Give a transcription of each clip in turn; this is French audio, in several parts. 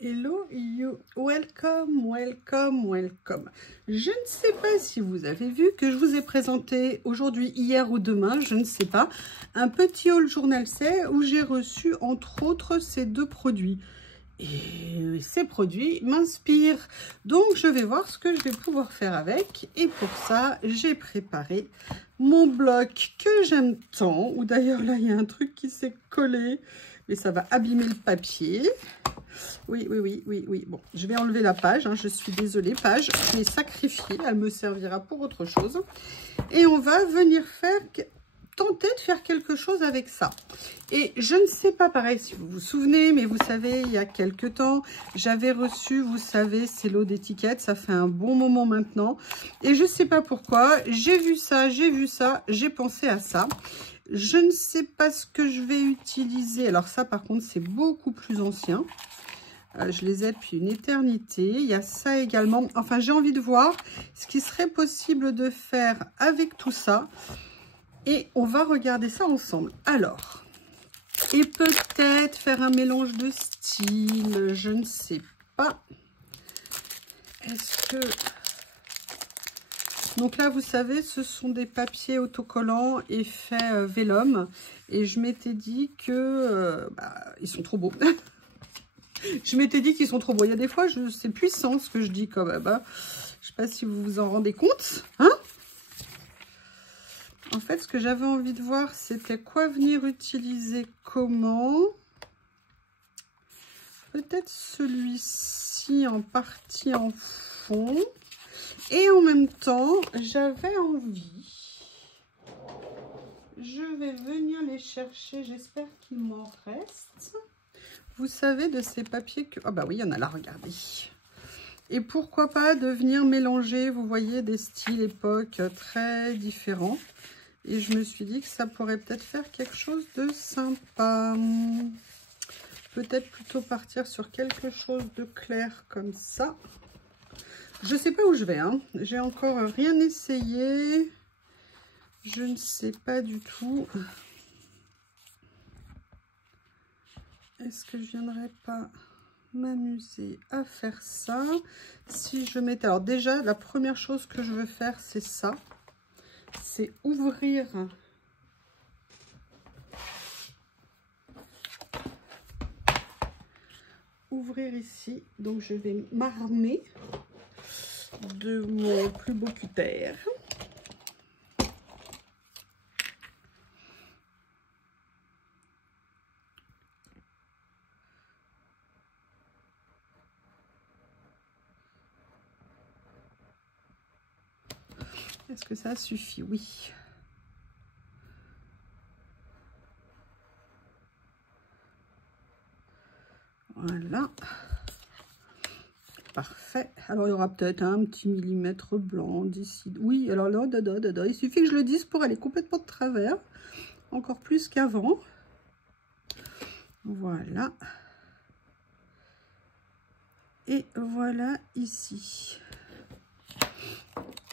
Hello you, welcome, welcome, welcome. Je ne sais pas si vous avez vu que je vous ai présenté aujourd'hui, hier ou demain, je ne sais pas, un petit haul Journal C où j'ai reçu entre autres ces deux produits. Et ces produits m'inspirent, donc je vais voir ce que je vais pouvoir faire avec. Et pour ça, j'ai préparé mon bloc que j'aime tant, où d'ailleurs là il y a un truc qui s'est collé, mais ça va abîmer le papier. Oui. Bon, je vais enlever la page, hein, je suis désolée, page, je l'ai sacrifiée, elle me servira pour autre chose. Et on va venir tenter de faire quelque chose avec ça. Et je ne sais pas, pareil, si vous vous souvenez, mais vous savez, il y a quelques temps, j'avais reçu, vous savez, ces lots d'étiquettes, ça fait un bon moment maintenant. Et je ne sais pas pourquoi, j'ai vu ça, j'ai pensé à ça. Je ne sais pas ce que je vais utiliser. Alors ça, par contre, c'est beaucoup plus ancien. Je les ai depuis une éternité. Il y a ça également. Enfin, j'ai envie de voir ce qui serait possible de faire avec tout ça. Et on va regarder ça ensemble. Alors, et peut-être faire un mélange de styles. Je ne sais pas. Est-ce que... Donc là, vous savez, ce sont des papiers autocollants effet vélum. Et je m'étais dit que... ils sont trop beaux. Je m'étais dit qu'ils sont trop beaux. Il y a des fois, c'est puissant ce que je dis quand même. Hein. Je ne sais pas si vous vous en rendez compte. Hein? En fait, ce que j'avais envie de voir, c'était quoi venir utiliser comment. Peut-être celui-ci en partie en fond. Et en même temps, j'avais envie. Je vais venir les chercher. J'espère qu'il m'en reste. Vous savez, de ces papiers que... Ah bah oui, il y en a là, regardez. Et pourquoi pas de venir mélanger, vous voyez, des styles époques très différents. Et je me suis dit que ça pourrait peut-être faire quelque chose de sympa. Peut-être plutôt partir sur quelque chose de clair comme ça. Je ne sais pas où je vais, hein. J'ai encore rien essayé. Je ne sais pas du tout. Est-ce que je viendrai pas m'amuser à faire ça si je mettais... Alors déjà, la première chose que je veux faire, c'est ça. C'est ouvrir ici. Donc je vais m'armer de mon plus beau cutter. Est-ce que ça suffit? Oui. Voilà. Parfait. Alors, il y aura peut-être un petit millimètre blanc d'ici. Oui, alors là, il suffit que je le dise pour aller complètement de travers. Encore plus qu'avant. Voilà. Et voilà ici.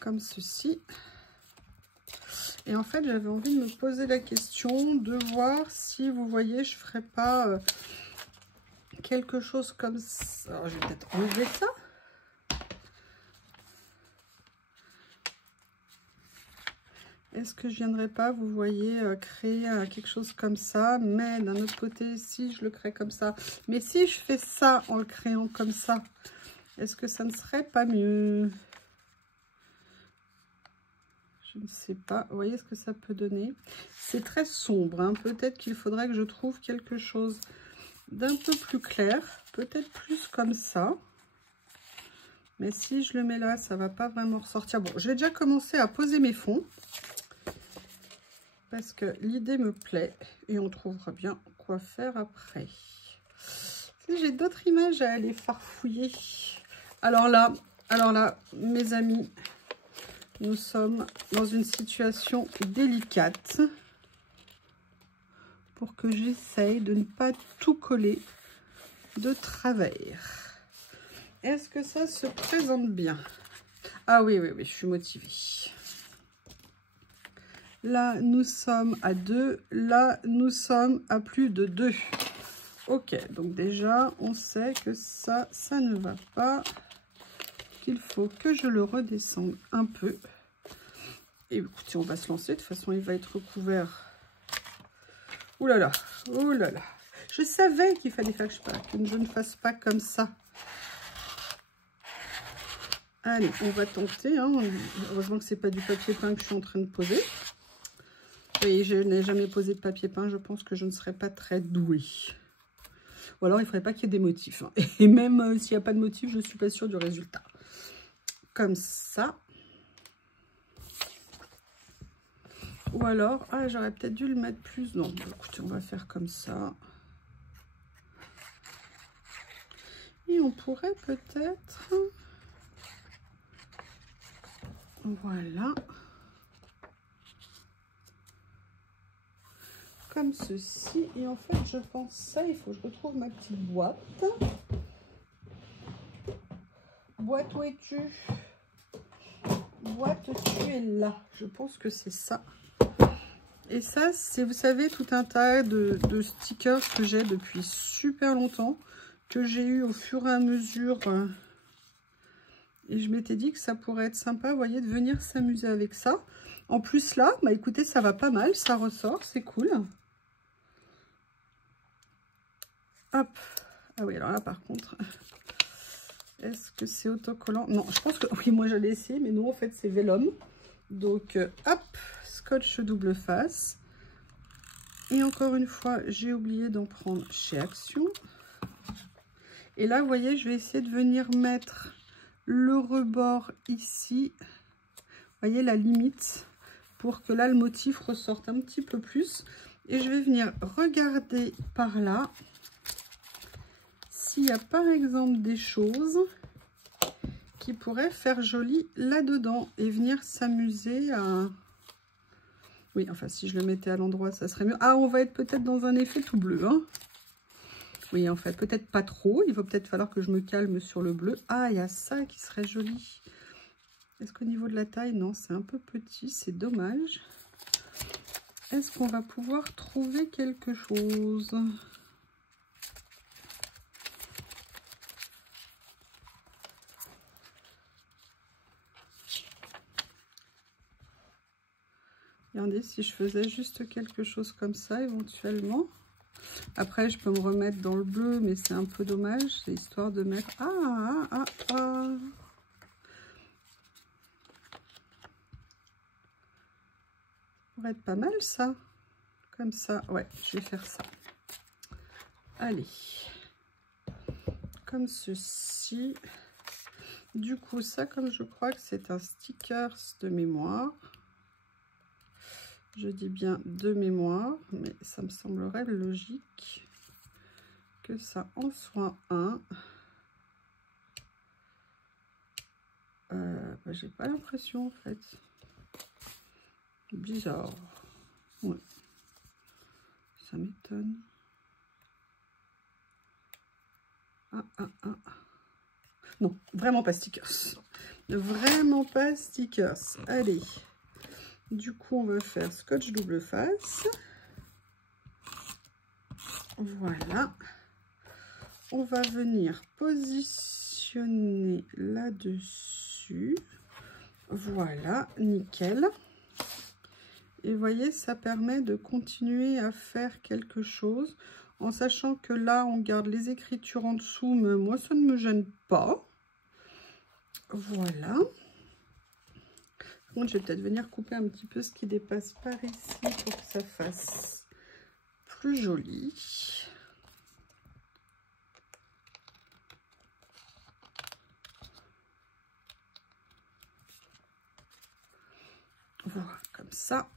Comme ceci. Et en fait, j'avais envie de me poser la question de voir si, vous voyez, je ne ferais pas quelque chose comme ça. Alors, je vais peut-être enlever ça. Est-ce que je viendrai pas, vous voyez, créer quelque chose comme ça, mais d'un autre côté, si je le crée comme ça, mais si je fais ça en le créant comme ça, est-ce que ça ne serait pas mieux? Je ne sais pas. Vous voyez ce que ça peut donner? C'est très sombre, hein. Peut-être qu'il faudrait que je trouve quelque chose d'un peu plus clair, peut-être plus comme ça. Mais si je le mets là, ça va pas vraiment ressortir. Bon, je vais déjà commencer à poser mes fonds. Parce que l'idée me plaît. Et on trouvera bien quoi faire après. Si j'ai d'autres images à aller farfouiller. Alors là, mes amis, nous sommes dans une situation délicate. Pour que j'essaye de ne pas tout coller de travers. Est-ce que ça se présente bien? Ah oui, je suis motivée. Là, nous sommes à 2. Là, nous sommes à plus de 2. Ok, donc déjà, on sait que ça ne va pas. Qu'il faut que je le redescende un peu. Et écoutez, on va se lancer. De toute façon, il va être recouvert. Ouh là là, oh là là. Je savais qu'il fallait faire que je ne fasse pas comme ça. Allez, on va tenter. Hein. Heureusement que c'est pas du papier peint que je suis en train de poser. Et je n'ai jamais posé de papier peint. Je pense que je ne serais pas très douée. Ou alors, il ne faudrait pas qu'il y ait des motifs. Hein. Et même s'il n'y a pas de motifs, je ne suis pas sûre du résultat. Comme ça. Ou alors, ah, j'aurais peut-être dû le mettre plus. Non, écoutez, on va faire comme ça. Et on pourrait peut-être... Voilà. Comme ceci. Et en fait, je pense ça, il faut que je retrouve ma petite boîte. Boîte, où es-tu? Boîte, tu es là. Je pense que c'est ça. Et ça, c'est, vous savez, tout un tas de stickers que j'ai depuis super longtemps, que j'ai eu au fur et à mesure. Et je m'étais dit que ça pourrait être sympa, vous voyez, de venir s'amuser avec ça. En plus, là, bah écoutez, ça va pas mal, ça ressort, c'est cool. Hop. Ah oui, alors là, par contre, est-ce que c'est autocollant? Non, je pense que, oui, moi j'allais essayer, mais non, en fait, c'est vélum. Donc, hop, scotch double face. Et encore une fois, j'ai oublié d'en prendre chez Action. Et là, vous voyez, je vais essayer de venir mettre le rebord ici. Vous voyez la limite, pour que là, le motif ressorte un petit peu plus. Et je vais venir regarder par là s'il y a par exemple des choses qui pourraient faire joli là-dedans et venir s'amuser à... Oui, enfin, si je le mettais à l'endroit, ça serait mieux. Ah, on va être peut-être dans un effet tout bleu, hein. Oui, en fait, peut-être pas trop. Il va peut-être falloir que je me calme sur le bleu. Ah, il y a ça qui serait joli. Est-ce qu'au niveau de la taille, non, c'est un peu petit, c'est dommage. Est-ce qu'on va pouvoir trouver quelque chose? Regardez, si je faisais juste quelque chose comme ça, éventuellement. Après, je peux me remettre dans le bleu, mais c'est un peu dommage. C'est histoire de mettre... Ah. Ça pourrait être pas mal, ça. Comme ça. Ouais, je vais faire ça. Allez. Comme ceci. Du coup, ça, comme je crois que c'est un sticker de mémoire. Je dis bien de mémoire, mais ça me semblerait logique que ça en soit un. Bah, j'ai pas l'impression en fait. Bizarre. Ouais. Ça m'étonne. Non, vraiment pas stickers. Vraiment pas stickers. Allez. Du coup, on va faire scotch double face. Voilà. On va venir positionner là-dessus. Voilà, nickel. Et vous voyez, ça permet de continuer à faire quelque chose. En sachant que là, on garde les écritures en dessous, mais moi, ça ne me gêne pas. Voilà. Par contre, je vais peut-être venir couper un petit peu ce qui dépasse par ici pour que ça fasse plus joli. Voilà, comme ça.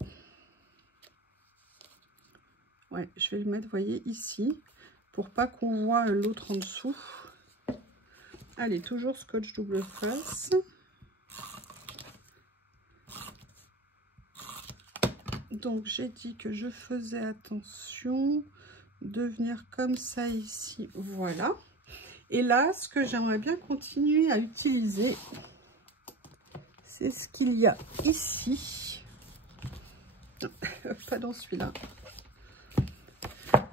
Ouais, je vais le mettre, vous voyez, ici, pour pas qu'on voit l'autre en dessous. Allez, toujours scotch double face. Donc, j'ai dit que je faisais attention de venir comme ça ici. Voilà. Et là, ce que j'aimerais bien continuer à utiliser, c'est ce qu'il y a ici. Non, pas dans celui-là.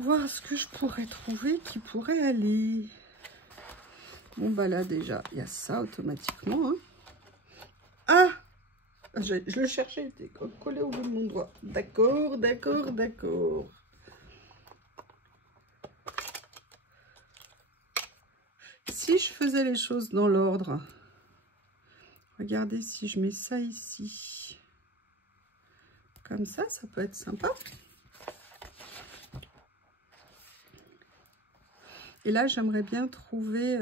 voir ce que je pourrais trouver qui pourrait aller. Bon, bah là, déjà, il y a ça automatiquement. Hein. Ah! Je le cherchais, il était collé au bout de mon doigt. D'accord, d'accord, d'accord. Si je faisais les choses dans l'ordre, regardez si je mets ça ici. Comme ça peut être sympa. Et là, j'aimerais bien trouver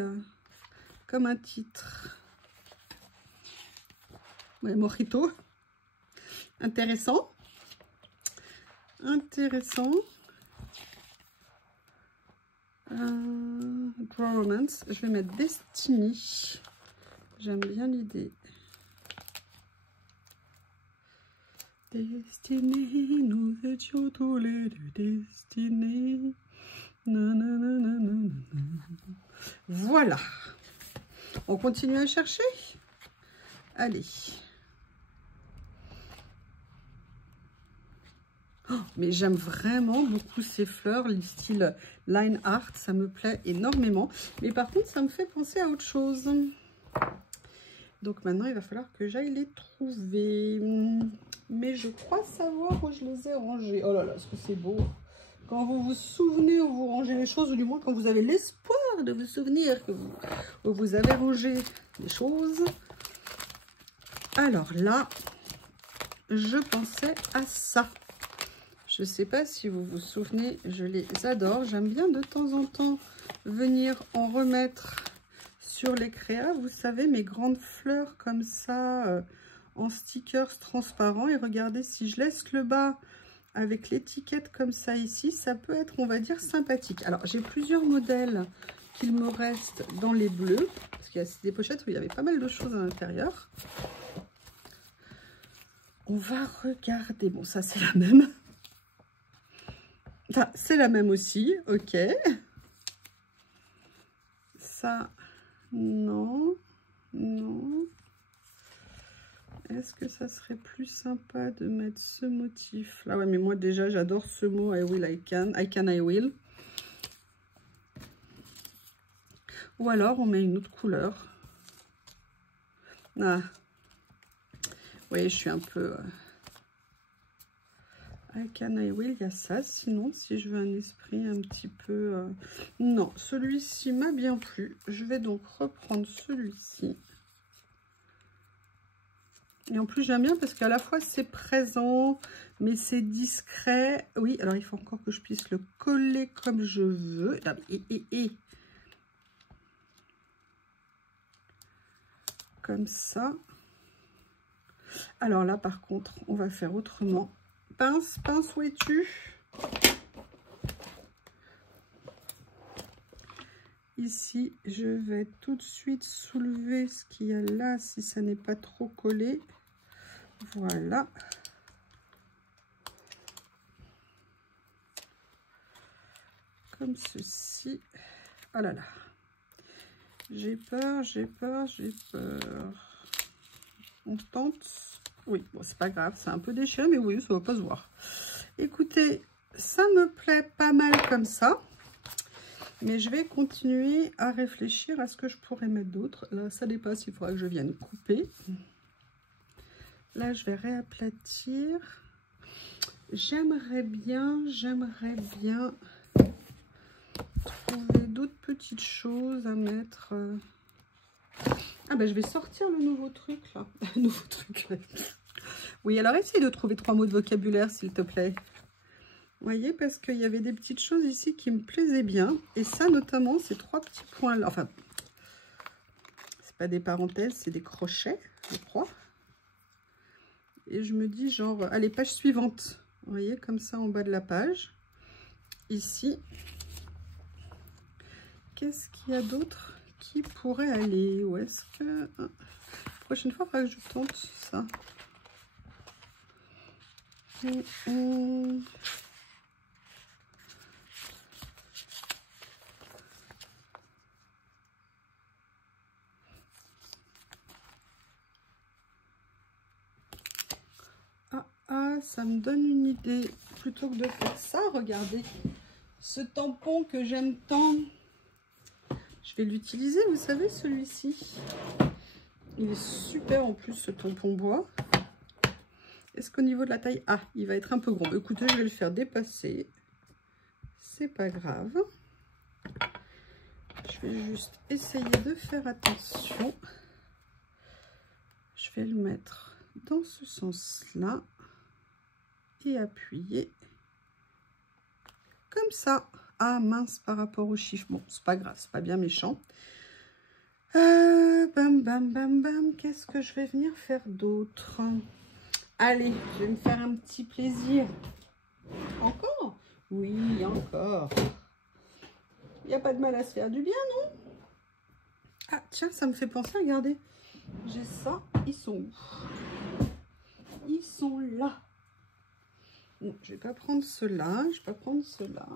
comme un titre. Ouais, Mojito. Intéressant. Intéressant. Draw Romance. Je vais mettre Destiny. J'aime bien l'idée. Destinée, nous étions tous les deux destinés. Voilà. On continue à chercher. Allez. Oh, mais j'aime vraiment beaucoup ces fleurs, le style line art, ça me plaît énormément. Mais par contre, ça me fait penser à autre chose. Donc maintenant, il va falloir que j'aille les trouver. Mais je crois savoir où je les ai rangés. Oh là là, est-ce que c'est beau. Quand vous vous souvenez où vous rangez les choses, ou du moins quand vous avez l'espoir de vous souvenir que vous avez rangé les choses. Alors là, je pensais à ça. Je ne sais pas si vous vous souvenez, je les adore. J'aime bien de temps en temps venir en remettre sur les créas. Vous savez, mes grandes fleurs comme ça, en stickers transparents. Et regardez, si je laisse le bas avec l'étiquette comme ça ici, ça peut être, on va dire, sympathique. Alors, j'ai plusieurs modèles qu'il me reste dans les bleus. Parce qu'il y a des pochettes où il y avait pas mal de choses à l'intérieur. On va regarder. Bon, ça, c'est la même. Enfin, c'est la même aussi, ok. Ça, non, non. Est-ce que ça serait plus sympa de mettre ce motif là? Ouais, mais moi déjà, j'adore ce mot, I will, I can, I will. Ou alors, on met une autre couleur. Ah, oui, je suis un peu... I can, I will, il y a ça. Sinon, si je veux un esprit un petit peu... Non, celui-ci m'a bien plu. Je vais donc reprendre celui-ci. Et en plus, j'aime bien parce qu'à la fois, c'est présent, mais c'est discret. Oui, alors il faut encore que je puisse le coller comme je veux. Et. Comme ça. Alors là, par contre, on va faire autrement. Pince, pince, où es-tu? Ici, je vais tout de suite soulever ce qu'il y a là, si ça n'est pas trop collé. Voilà. Comme ceci. Oh là là. J'ai peur, j'ai peur, j'ai peur. On tente. Oui, bon, c'est pas grave, c'est un peu déchiré, mais oui, ça va pas se voir. Écoutez, ça me plaît pas mal comme ça. Mais je vais continuer à réfléchir à ce que je pourrais mettre d'autre. Là, ça dépasse, il faudra que je vienne couper. Là, je vais réaplatir. J'aimerais bien trouver d'autres petites choses à mettre. Ah ben, je vais sortir le nouveau truc, là. Nouveau truc, là. Oui, alors essaye de trouver 3 mots de vocabulaire, s'il te plaît. Vous voyez, parce qu'il y avait des petites choses ici qui me plaisaient bien. Et ça, notamment, ces 3 petits points-là. Enfin, c'est pas des parenthèses, c'est des crochets, je crois. Et je me dis, genre, allez, page suivante. Vous voyez, comme ça, en bas de la page. Ici. Qu'est-ce qu'il y a d'autre qui pourrait aller? Ou est-ce que... La prochaine fois, il faudra que je tente ça. Ah, ça me donne une idée. Plutôt que de faire ça, regardez ce tampon que j'aime tant. Je vais l'utiliser, vous savez, celui-ci. Il est super en plus, ce tampon bois. Est-ce qu'au niveau de la taille... Ah, il va être un peu grand. Écoutez, je vais le faire dépasser. C'est pas grave. Je vais juste essayer de faire attention. Je vais le mettre dans ce sens-là. Et appuyer. Comme ça. Ah mince, par rapport au chiffre. Bon, c'est pas grave, c'est pas bien méchant. Bam, bam, bam, bam. Qu'est-ce que je vais venir faire d'autre? Allez, je vais me faire un petit plaisir. Encore? Oui, encore. Il n'y a pas de mal à se faire du bien, non? Ah, tiens, ça me fait penser, regardez. J'ai ça. Ils sont où? Ils sont là. Bon, je vais pas prendre ceux-là. Je vais pas prendre ceux-là.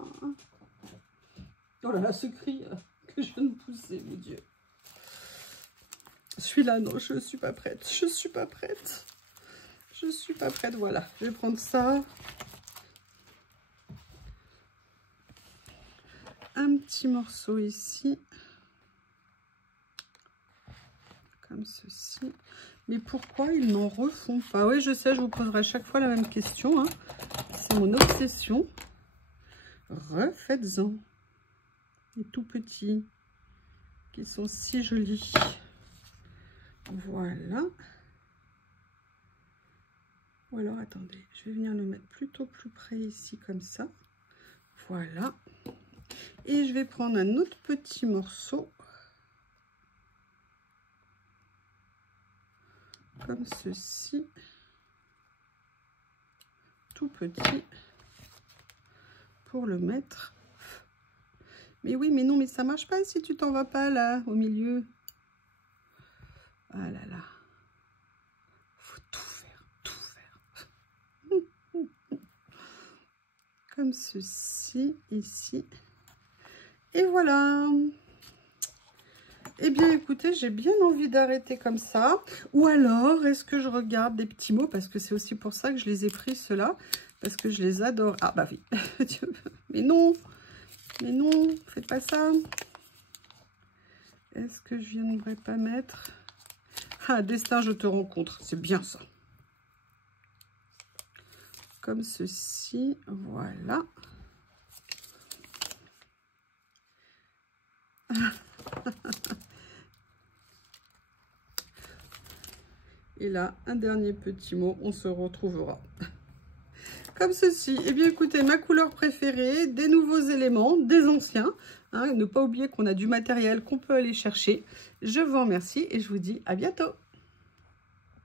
Oh là là, ce cri que je viens de pousser, mon Dieu. Celui-là, non, je suis pas prête. Je suis pas prête. Je suis pas prête, voilà. Je vais prendre ça. Un petit morceau ici. Comme ceci. Mais pourquoi ils n'en refont pas? Oui, je sais, je vous poserai à chaque fois la même question. Hein. C'est mon obsession. Refaites-en. Les tout petits. Qui sont si jolis. Voilà. Ou alors, attendez, je vais venir le mettre plutôt plus près ici, comme ça. Voilà. Et je vais prendre un autre petit morceau. Comme ceci. Tout petit. Pour le mettre. Mais oui, mais non, mais ça marche pas si tu t'en vas pas là, au milieu. Ah là là. Faut tout faire, tout faire. Comme ceci, ici. Et voilà. Eh bien, écoutez, j'ai bien envie d'arrêter comme ça. Ou alors, est-ce que je regarde des petits mots? Parce que c'est aussi pour ça que je les ai pris, ceux-là. Parce que je les adore. Ah, bah oui. Mais non. Mais non, faites pas ça. Est-ce que je viendrais pas mettre... Ah, destin, je te rencontre. C'est bien ça. Comme ceci. Voilà. Et là, un dernier petit mot. On se retrouvera. Comme ceci. Eh bien, écoutez, ma couleur préférée, des nouveaux éléments, des anciens. Hein, ne pas oublier qu'on a du matériel qu'on peut aller chercher. Je vous remercie et je vous dis à bientôt.